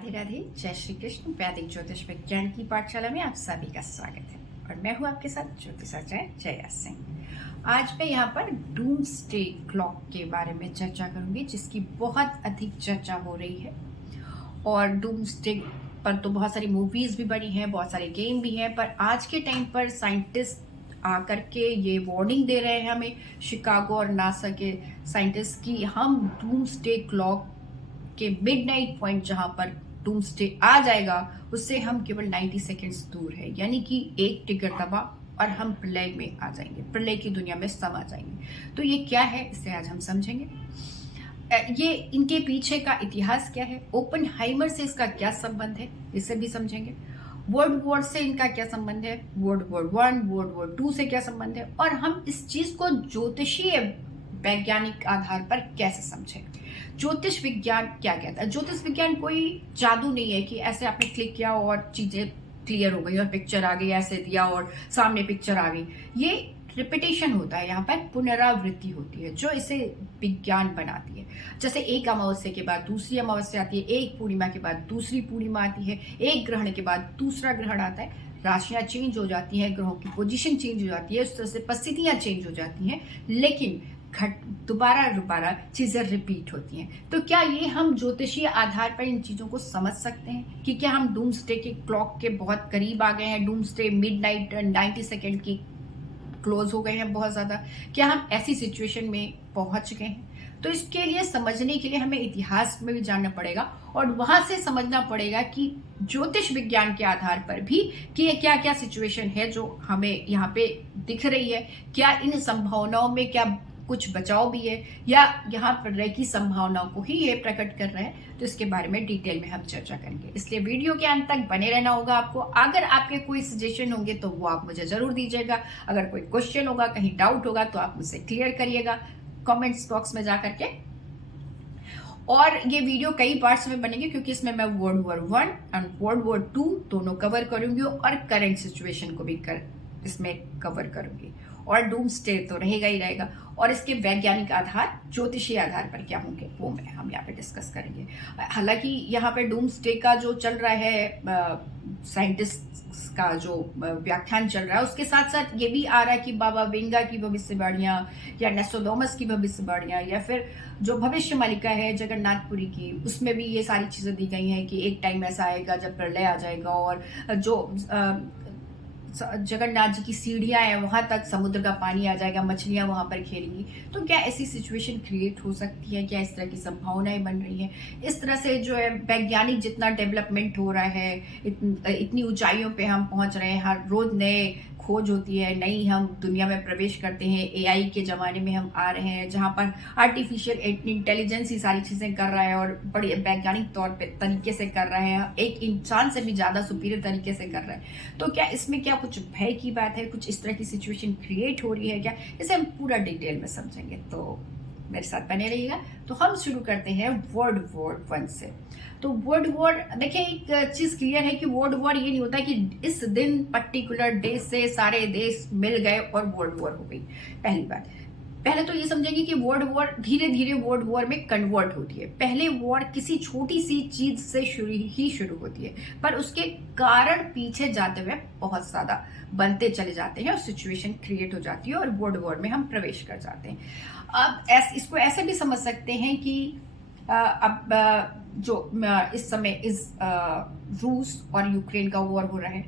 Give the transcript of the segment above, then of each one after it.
राधे राधे, जय श्री कृष्ण। वैदिक ज्योतिष विज्ञान की पाठशाला में आप सभी का स्वागत है और मैं हूं आपके साथ ज्योतिषाचार्य जया सिंह। आज मैं यहाँ पर डूम्सडे क्लॉक के बारे में चर्चा करूंगी, जिसकी बहुत अधिक चर्चा हो रही है। और डूम्सडे पर तो बहुत सारी मूवीज भी बनी हैं, बहुत सारे गेम भी हैं, पर आज के टाइम पर साइंटिस्ट आकर के ये वार्निंग दे रहे हैं हमें, शिकागो और नासा के साइंटिस्ट, की हम डूम्सडे क्लॉक के मिडनाइट पॉइंट जहां पर डूम्सडे आ जाएगा उससे हम केवल 90 सेकेंड्स दूर है। यानी कि एक टिकर दबा और हम प्रलय में आ जाएंगे, प्रलय की दुनिया में समा जाएंगे। तो ये क्या है, इसे आज हम समझेंगे। ये इनके पीछे का इतिहास क्या है, ओपनहाइमर से इसका क्या संबंध है, इसे भी समझेंगे। वर्ल्ड वॉर से इनका क्या संबंध है, वर्ल्ड वॉर 1, वर्ल्ड वॉर 2 से क्या संबंध है, और हम इस चीज को ज्योतिषीय वैज्ञानिक आधार पर कैसे समझें। ज्योतिष विज्ञान क्या कहता है? ज्योतिष विज्ञान कोई जादू नहीं है कि ऐसे आपने क्लिक किया और चीजें क्लियर हो गई और पिक्चर आ गई, ऐसे दिया और सामने पिक्चर आ गई। ये रिपीटेशन होता है, यहाँ पर पुनरावृत्ति होती है जो इसे विज्ञान बनाती है। जैसे एक अमावस्या के बाद दूसरी अमावस्या आती है, एक पूर्णिमा के बाद दूसरी पूर्णिमा आती है, एक ग्रहण के बाद दूसरा ग्रहण आता है, राशियां चेंज हो जाती हैं, ग्रहों की पोजीशन चेंज हो जाती है, उस तरह से परिस्थितियां चेंज हो जाती हैं, लेकिन दोबारा चीजें रिपीट होती हैं। तो क्या ये हम ज्योतिषीय आधार पर इन चीजों को समझ सकते हैं कि क्या हम डूम्सडे के क्लॉक के बहुत करीब आ गए हैं, डूम्सडे मिडनाइट 90 सेकेंड की क्लोज हो गए हैं बहुत ज्यादा, क्या हम ऐसी सिचुएशन में पहुंच गए हैं? तो इसके लिए समझने के लिए हमें इतिहास में भी जानना पड़ेगा और वहां से समझना पड़ेगा कि ज्योतिष विज्ञान के आधार पर भी कि क्या क्या सिचुएशन है जो हमें यहाँ पे दिख रही है, क्या इन संभावनाओं में क्या कुछ बचाव भी है, या यहाँ प्रलय की संभावनाओं को ही ये प्रकट कर रहे हैं। तो इसके बारे में डिटेल में हम चर्चा करेंगे, इसलिए वीडियो के अंत तक बने रहना होगा आपको। अगर आपके कोई सजेशन होंगे तो वो आप मुझे जरूर दीजिएगा। अगर कोई क्वेश्चन होगा, कहीं डाउट होगा तो आप मुझसे क्लियर करिएगा कमेंट्स बॉक्स में जाकर के। और ये वीडियो कई पार्ट्स में बनेंगे क्योंकि इसमें मैं वर्ल्ड वॉर 1 और वर्ल्ड वॉर 2 दोनों कवर करूंगी और करंट सिचुएशन को भी इसमें कवर करूंगी। और डूम्सडे तो रहेगा ही रहेगा, और इसके वैज्ञानिक आधार, ज्योतिषीय आधार पर क्या होंगे वो हम यहाँ पे डिस्कस करेंगे। हालांकि यहाँ पे डूम्सडे का जो चल रहा है, साइंटिस्ट का जो व्याख्यान चल रहा है, उसके साथ साथ ये भी आ रहा है कि बाबा वेंगा की भविष्यवाणियां या नेस्ट्राडामस की भविष्यवाणियां, या फिर जो भविष्य मालिका है जगन्नाथपुरी की, उसमें भी ये सारी चीजें दी गई हैं कि एक टाइम ऐसा आएगा जब प्रलय आ जाएगा और जो जगन्नाथ जी की सीढ़ियां हैं वहां तक समुद्र का पानी आ जाएगा, मछलियां वहां पर खेलेंगी। तो क्या ऐसी सिचुएशन क्रिएट हो सकती है, क्या इस तरह की संभावनाएं बन रही हैं? इस तरह से जो है वैज्ञानिक जितना डेवलपमेंट हो रहा है, इतनी ऊंचाइयों पे हम पहुंच रहे हैं, हर रोज नए खोज होती है, नई हम दुनिया में प्रवेश करते हैं, एआई के जमाने में हम आ रहे हैं जहां पर आर्टिफिशियल इंटेलिजेंस ही सारी चीजें कर रहा है और बड़ी वैज्ञानिक तौर पे तरीके से कर रहे हैं, एक इंसान से भी ज्यादा सुपीरियर तरीके से कर रहे हैं। तो क्या इसमें क्या कुछ भय की बात है, कुछ इस तरह की सिचुएशन क्रिएट हो रही है क्या? इसे हम पूरा डिटेल में समझेंगे, तो मेरे साथ बने रहिएगा। तो हम शुरू करते हैं वर्ल्ड वॉर 1 से। तो वर्ल्ड वॉर, देखिए एक चीज क्लियर है कि वर्ल्ड वॉर ये नहीं होता कि इस दिन पर्टिकुलर डे से सारे देश मिल गए और वर्ल्ड वॉर हो गई। पहली बात, पहले तो ये समझेंगे कि वर्ल्ड वॉर धीरे धीरे वर्ल्ड वॉर में कन्वर्ट होती है। पहले वॉर किसी छोटी सी चीज से शुरू होती है, पर उसके कारण पीछे जाते हुए बहुत ज्यादा बनते चले जाते हैं और सिचुएशन क्रिएट हो जाती है और वर्ल्ड वॉर में हम प्रवेश कर जाते हैं। अब इसको ऐसे भी समझ सकते हैं कि अब जो इस समय रूस और यूक्रेन का वॉर हो रहा है,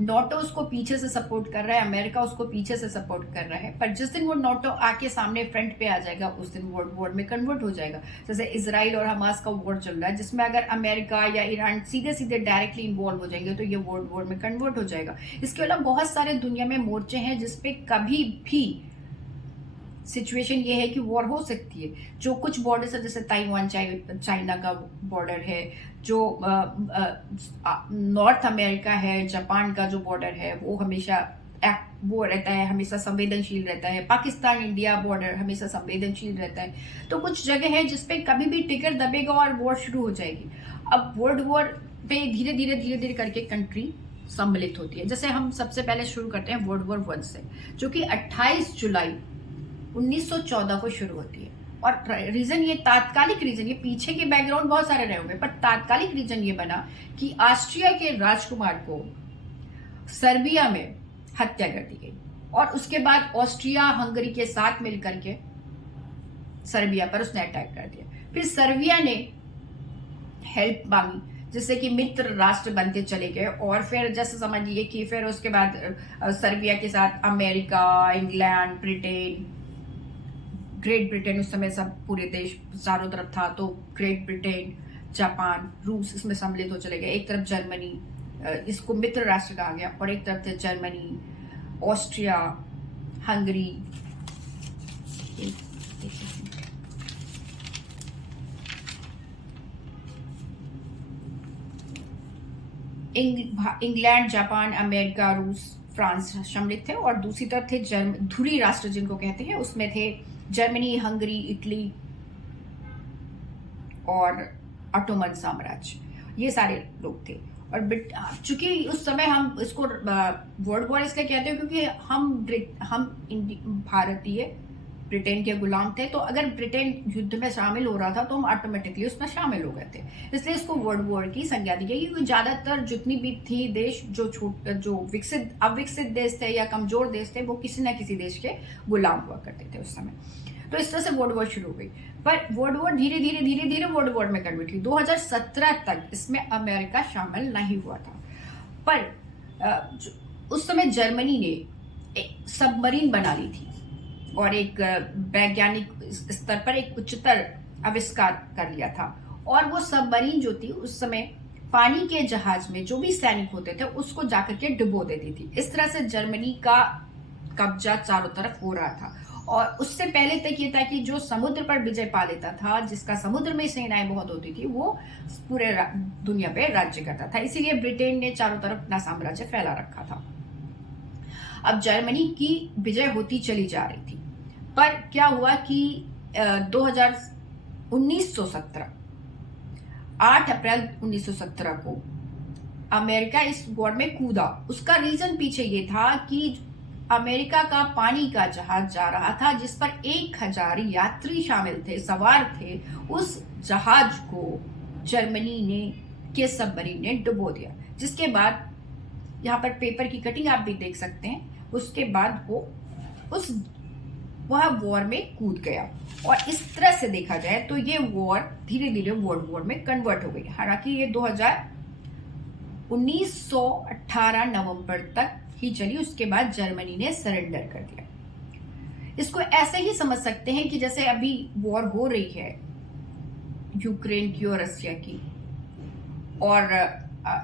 नाटो उसको पीछे से सपोर्ट कर रहा है, अमेरिका उसको पीछे से सपोर्ट कर रहा है, पर जिस दिन वो नाटो आके सामने फ्रंट पे आ जाएगा उस दिन वर्ल्ड वॉर में कन्वर्ट हो जाएगा। जैसे इजराइल और हमास का वॉर चल रहा है, जिसमें अगर अमेरिका या ईरान सीधे सीधे डायरेक्टली इन्वॉल्व हो जाएंगे तो ये वर्ल्ड वॉर में कन्वर्ट हो जाएगा। इसके अलावा बहुत सारे दुनिया में मोर्चे हैं जिसपे कभी भी सिचुएशन ये है कि वॉर हो सकती है। जो कुछ बॉर्डर्स है, जैसे ताइवान चाइना का बॉर्डर है, जो नॉर्थ अमेरिका है, जापान का जो बॉर्डर है वो हमेशा वो रहता है, हमेशा संवेदनशील रहता है। पाकिस्तान इंडिया बॉर्डर हमेशा संवेदनशील रहता है। तो कुछ जगह है जिसपे कभी भी टिकर दबेगा और वॉर शुरू हो जाएगी। अब वर्ल्ड वॉर पे धीरे धीरे करके कंट्री सम्मिलित होती है। जैसे हम सबसे पहले शुरू करते हैं वर्ल्ड वॉर 1 से, जो कि 28 जुलाई 1914 को शुरू होती है। और रीजन ये तात्कालिक रीजन, ये पीछे के बैकग्राउंड बहुत सारे रहे होंगे, पर तात्कालिक रीजन ये बना कि ऑस्ट्रिया के राजकुमार को सर्बिया में हत्या कर दी गई और उसके बाद ऑस्ट्रिया हंगरी के साथ मिलकर के सर्बिया पर उसने अटैक कर दिया। फिर सर्बिया ने हेल्प मांगी, जिससे कि मित्र राष्ट्र बनते चले गए और फिर जैसे समझिए कि फिर उसके बाद सर्बिया के साथ America, England, Britain, great Britain, उस समय सब पूरे देश चारों तरफ था, तो ग्रेट ब्रिटेन, जापान, रूस इसमें सम्मिलित हो चले गए। एक तरफ जर्मनी, इसको मित्र राष्ट्र कहा गया, और एक तरफ थे Germany, Austria, Hungary, England, Japan, America, रूस, फ्रांस सम्मिलित थे, और दूसरी तरफ थे ध्रुवीय राष्ट्र जिनको कहते हैं, उसमें थे जर्मनी, हंगरी, इटली और ऑटोमन साम्राज्य, ये सारे लोग थे। और चूंकि उस समय हम इसको वर्ल्ड वॉर इसलिए कहते हैं क्योंकि हम भारतीय ब्रिटेन के गुलाम थे, तो अगर ब्रिटेन युद्ध में शामिल हो रहा था तो हम ऑटोमेटिकली उसमें शामिल हो गए थे, इसलिए इसको वर्ल्ड वॉर की संज्ञा दी गई। क्योंकि ज्यादातर जितनी भी थी देश जो विकसित अविकसित देश थे या कमजोर देश थे, वो किसी न किसी देश के गुलाम हुआ करते थे उस समय। तो इस तरह से वर्ल्ड वॉर शुरू हो गई, पर वर्ल्ड वॉर धीरे धीरे वर्ल्ड वॉर में कन्वर्ट हुई। 2017 तक इसमें अमेरिका शामिल नहीं हुआ था, पर उस समय जर्मनी ने एक सबमरीन बना ली थी और एक वैज्ञानिक स्तर पर एक उच्चतर आविष्कार कर लिया था, और वो सबमरीन जो थी उस समय पानी के जहाज में जो भी सैनिक होते थे उसको जाकर के डुबो देती थी। इस तरह से जर्मनी का कब्जा चारों तरफ हो रहा था, और उससे पहले तक ये था कि जो समुद्र पर विजय पा लेता था, जिसका समुद्र में सेनाएं बहुत होती थी, वो पूरे दुनिया पे राज्य करता था। इसीलिए ब्रिटेन ने चारों तरफ अपना साम्राज्य फैला रखा था। अब जर्मनी की विजय होती चली जा रही थी, पर क्या हुआ कि 1917 8 अप्रैल 1917 को अमेरिका इस वॉर में कूदा। उसका रीजन पीछे ये था कि अमेरिका का पानी का जहाज जा रहा था जिस पर 1000 यात्री शामिल थे, सवार थे। उस जहाज को जर्मनी ने के सबमरीन ने डुबो दिया, जिसके बाद यहाँ पर पेपर की कटिंग आप भी देख सकते हैं। उसके बाद वो वह वॉर में कूद गया, और इस तरह से देखा जाए तो ये वॉर धीरे धीरे वर्ल्ड वॉर में कन्वर्ट हो गई। हालांकि ये 1918 नवंबर तक ही चली, उसके बाद जर्मनी ने सरेंडर कर दिया। इसको ऐसे ही समझ सकते हैं कि जैसे अभी वॉर हो रही है यूक्रेन की और रशिया की, और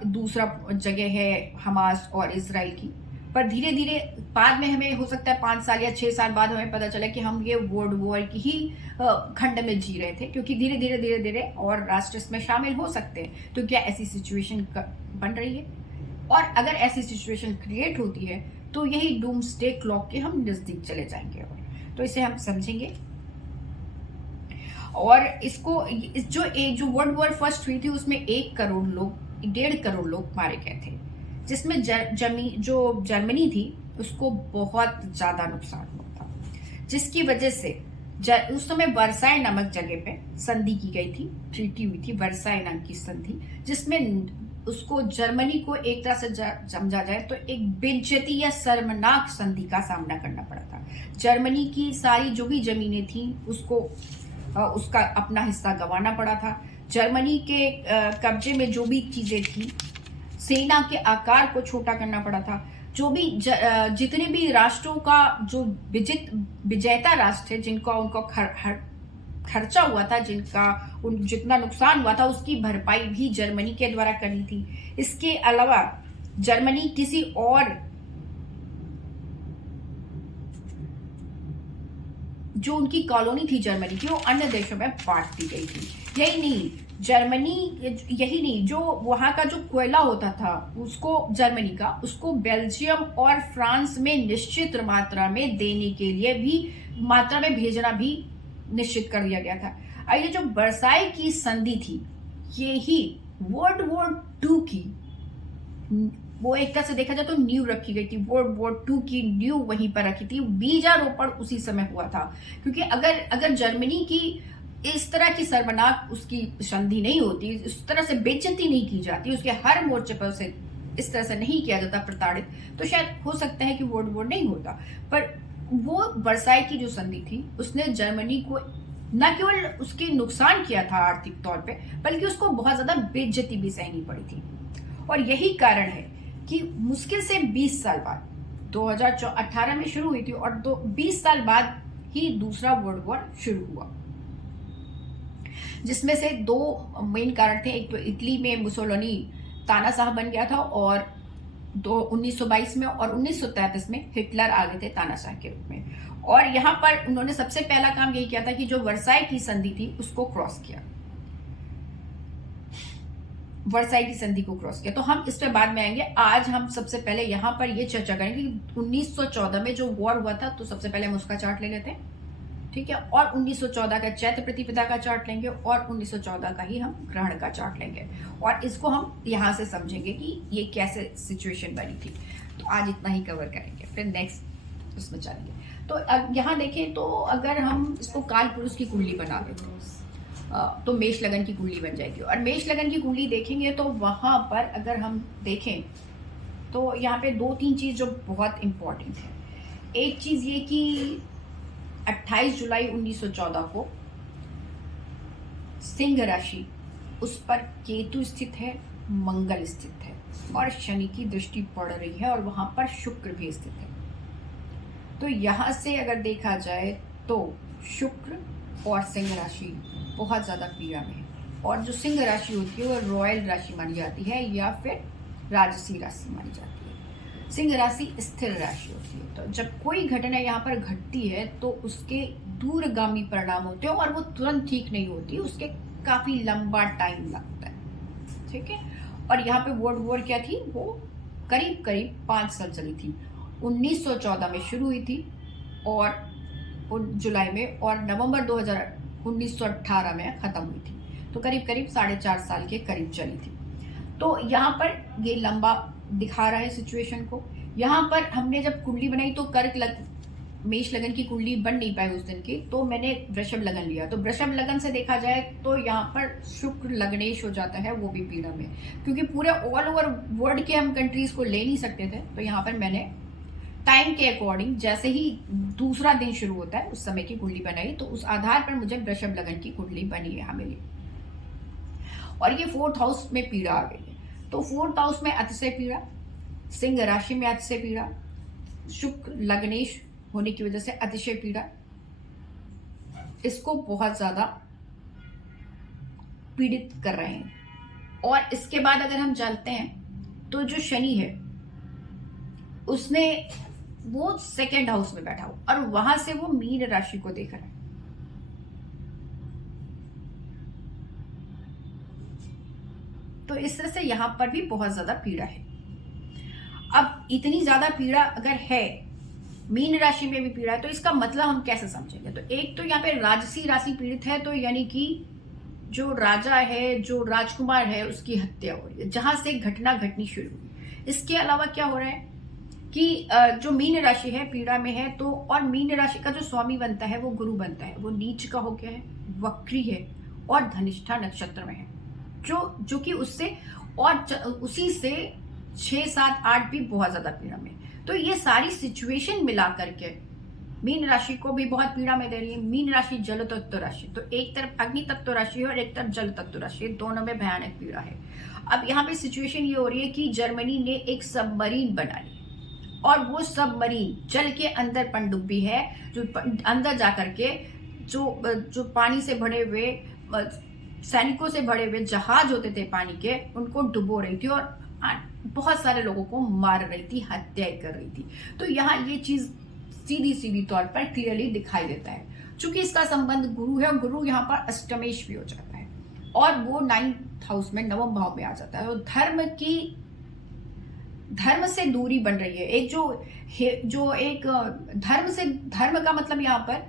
दूसरा जगह है हमास और इजराइल की, पर धीरे धीरे बाद में हमें हो सकता है 5 साल या 6 साल बाद हमें पता चला कि हम ये वर्ल्ड वॉर की ही खंड में जी रहे थे, क्योंकि धीरे धीरे और राष्ट्र इसमें शामिल हो सकते हैं। तो क्या ऐसी सिचुएशन बन रही है? और अगर ऐसी सिचुएशन क्रिएट होती है तो यही डूम्सडे क्लॉक के हम नजदीक चले जाएंगे, और तो इसे हम समझेंगे। और इसको जो वर्ल्ड वॉर फर्स्ट हुई थी उसमें 1 करोड़ लोग 1.5 करोड़ लोग मारे गए थे, जिसमें जो जर्मनी थी उसको बहुत ज्यादा नुकसान हुआ था, जिसकी वजह से उस समय वर्साई नामक जगह पे संधि की गई थी, ट्रीटी हुई थी वर्साई नाम की संधि, जिसमें उसको जर्मनी को एक तरह से समझा जाए तो एक बेइज्जती या शर्मनाक संधि का सामना करना पड़ा था। जर्मनी की सारी जो भी जमीनें थी उसका अपना हिस्सा गंवाना पड़ा था। जर्मनी के कब्जे में जो भी चीजें थी, सेना के आकार को छोटा करना पड़ा था। जो भी जितने भी राष्ट्रों का जो विजेता राष्ट्र थे, जिनका उनको खर्चा हुआ था, जितना नुकसान हुआ था, उसकी भरपाई भी जर्मनी के द्वारा करनी थी। इसके अलावा जर्मनी किसी और जो उनकी कॉलोनी थी जर्मनी की, वो अन्य देशों में बांट दी गई थी। यही नहीं, जो वहां का जो कोयला होता था उसको बेल्जियम और फ्रांस में निश्चित मात्रा में देने के लिए भी मात्रा में भेजना भी निश्चित कर दिया गया था। ये जो वर्साई की संधि थी, ये ही वर्ल्ड वॉर 2 की वो एक तरह से देखा जाए तो नींव रखी गई थी, वर्ल्ड वॉर 2 की नींव वहीं पर रखी थी, बीजारोपण उसी समय हुआ था। क्योंकि अगर अगर जर्मनी की इस तरह की शर्मनाक उसकी संधि नहीं होती, इस तरह से बेइज्जती नहीं की जाती, उसके हर मोर्चे पर उसे इस तरह से नहीं किया जाता प्रताड़ित, तो शायद हो सकता है कि वर्ल्ड वॉर नहीं होता। पर वो वर्साई की जो संधि थी उसने जर्मनी को न केवल उसके नुकसान किया था आर्थिक तौर पे, बल्कि उसको बहुत ज्यादा बेइज्जती भी सहनी पड़ी थी। और यही कारण है कि मुश्किल से 20 साल बाद 2018 में शुरू हुई थी और 20 साल बाद ही दूसरा वर्ल्ड वॉर शुरू हुआ, जिसमें से दो मेन कारण थे। एक तो इटली में मुसोलिनी तानाशाह बन गया था और 1922 में और 1933 में हिटलर आ गए थे तानाशाह के रूप में। और यहाँ पर उन्होंने सबसे पहला काम यही किया था कि जो वर्साई की संधि थी उसको क्रॉस किया, वर्साई की संधि को क्रॉस किया। तो हम इस पे बाद में आएंगे। आज हम सबसे पहले यहाँ पर ये चर्चा करेंगे कि 1914 में जो वॉर हुआ था, तो सबसे पहले हम उसका चार्ट ले लेते हैं, ठीक है। और 1914 का चैत्र प्रतिपदा का चार्ट लेंगे और 1914 का ही हम ग्रहण का चार्ट लेंगे और इसको हम यहाँ से समझेंगे कि ये कैसे सिचुएशन बनी थी। तो आज इतना ही कवर करेंगे, फिर नेक्स्ट उसमें चलेंगे। तो अब यहाँ देखें तो अगर हम इसको काल पुरुष की कुंडली बना लेते हैं तो मेष लगन की कुंडली बन जाएगी। और मेष लगन की कुंडली देखेंगे तो वहां पर अगर हम देखें तो यहाँ पे 2-3 चीज जो बहुत इंपॉर्टेंट है। एक चीज ये कि 28 जुलाई 1914 को सिंह राशि, उस पर केतु स्थित है, मंगल स्थित है और शनि की दृष्टि पड़ रही है और वहां पर शुक्र भी स्थित है। तो यहां से अगर देखा जाए तो शुक्र और सिंह राशि बहुत ज्यादा पीड़ा में है। और जो सिंह राशि होती है वो रॉयल राशि मानी जाती है या फिर राजसी राशि मानी जाती है। सिंह राशि स्थिर राशि होती है। तो जब कोई घटना यहाँ पर घटती है तो उसके दूरगामी परिणाम होते हैं और वो तुरंत ठीक नहीं होती, उसके काफी लंबा टाइम लगता है, ठीक है। और यहाँ पे वर्ल्ड वॉर क्या थी, वो करीब करीब 5 साल चली थी। 1914 में शुरू हुई थी और जुलाई में, और नवंबर 1918 में खत्म हुई थी। तो करीब करीब 4.5 साल के करीब चली थी। तो यहाँ पर ये लंबा दिखा रहा है सिचुएशन को। यहाँ पर हमने जब कुंडली बनाई तो मेष लगन की कुंडली बन नहीं पाई उस दिन की, तो मैंने वृषभ लगन लिया। तो वृषभ लगन से देखा जाए तो यहाँ पर शुक्र लग्नेश हो जाता है, वो भी पीड़ा में, क्योंकि पूरे ऑल ओवर वर्ल्ड के हम कंट्रीज को ले नहीं सकते थे। तो यहाँ पर मैंने टाइम के अकॉर्डिंग जैसे ही दूसरा दिन शुरू होता है उस समय की कुंडली बनाई, तो उस आधार पर मुझे वृषभ लगन की कुंडली बनी है हमें। और ये 4th हाउस में पीड़ा आ गई है। तो 4th हाउस में अतिशय पीड़ा, सिंह राशि में अतिशय पीड़ा, शुक्र लग्नेश होने की वजह से अतिशय पीड़ा, इसको बहुत ज्यादा पीड़ित कर रहे हैं। और इसके बाद अगर हम चलते हैं तो जो शनि है उसने वो 2nd हाउस में बैठा हो और वहां से वो मीन राशि को देख रहा है। तो इस तरह से यहां पर भी बहुत ज्यादा पीड़ा है। अब इतनी ज्यादा पीड़ा अगर है, मीन राशि में भी पीड़ा है, तो इसका मतलब हम कैसे समझेंगे। तो एक तो यहाँ पे राजसी राशि पीड़ित है, तो यानी कि जो राजा है, जो राजकुमार है, उसकी हत्या हो रही है, जहां से घटना घटनी शुरू हुई। इसके अलावा क्या हो रहा है कि जो मीन राशि है पीड़ा में है, तो और मीन राशि का जो स्वामी बनता है वो गुरु बनता है, वो नीच का हो गया है, वक्री है और धनिष्ठा नक्षत्र में है, जो कि उससे और उसी से 6, 7, 8 भी बहुत ज्यादा पीड़ा में। तो ये सारी सिचुएशन मिला करके मीन राशि को भी बहुत पीड़ा में दे रही है। मीन राशि जल तत्व राशि, तो एक तरफ अग्नि तत्व राशि है और एक तरफ जल तत्व राशि, दोनों में भयानक पीड़ा है। अब यहाँ पे सिचुएशन ये हो रही है कि जर्मनी ने एक सबमरीन बना ली और वो सबमरीन जल के अंदर पनडुब्बी है, जो अंदर जाकर के जो पानी से भरे हुए सैनिकों से भरे हुए जहाज होते थे पानी के, उनको डुबो रही थी और बहुत सारे लोगों को मार रही थी, हत्या कर रही थी। तो यहाँ ये चीज सीधी तौर पर क्लियरली दिखाई देता है। चूंकि इसका संबंध गुरु है और गुरु यहाँ पर अष्टमेश भी हो जाता है और वो 9th हाउस में, नवम भाव में आ जाता है। तो धर्म से दूरी बन रही है। एक धर्म का मतलब यहाँ पर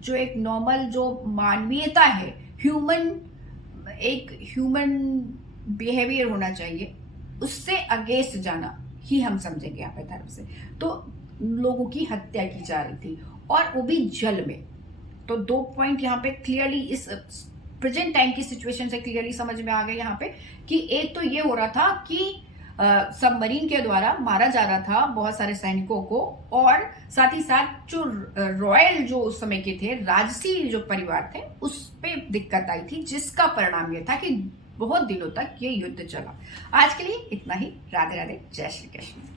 जो एक नॉर्मल जो मानवीयता है, ह्यूमन बिहेवियर होना चाहिए, उससे अगेंस्ट जाना ही हम समझेंगे यहाँ पे धर्म से। तो लोगों की हत्या की जा रही थी और वो भी जल में। तो 2 पॉइंट यहाँ पे क्लियरली इस प्रेजेंट टाइम की सिचुएशन से क्लियरली समझ में आ गए यहाँ पे कि एक तो ये हो रहा था कि सबमरीन के द्वारा मारा जा रहा था बहुत सारे सैनिकों को, और साथ ही साथ जो रॉयल जो उस समय के थे राजसी जो परिवार थे उस पे दिक्कत आई थी, जिसका परिणाम ये था कि बहुत दिनों तक ये युद्ध चला। आज के लिए इतना ही। राधे राधे, जय श्री कृष्ण।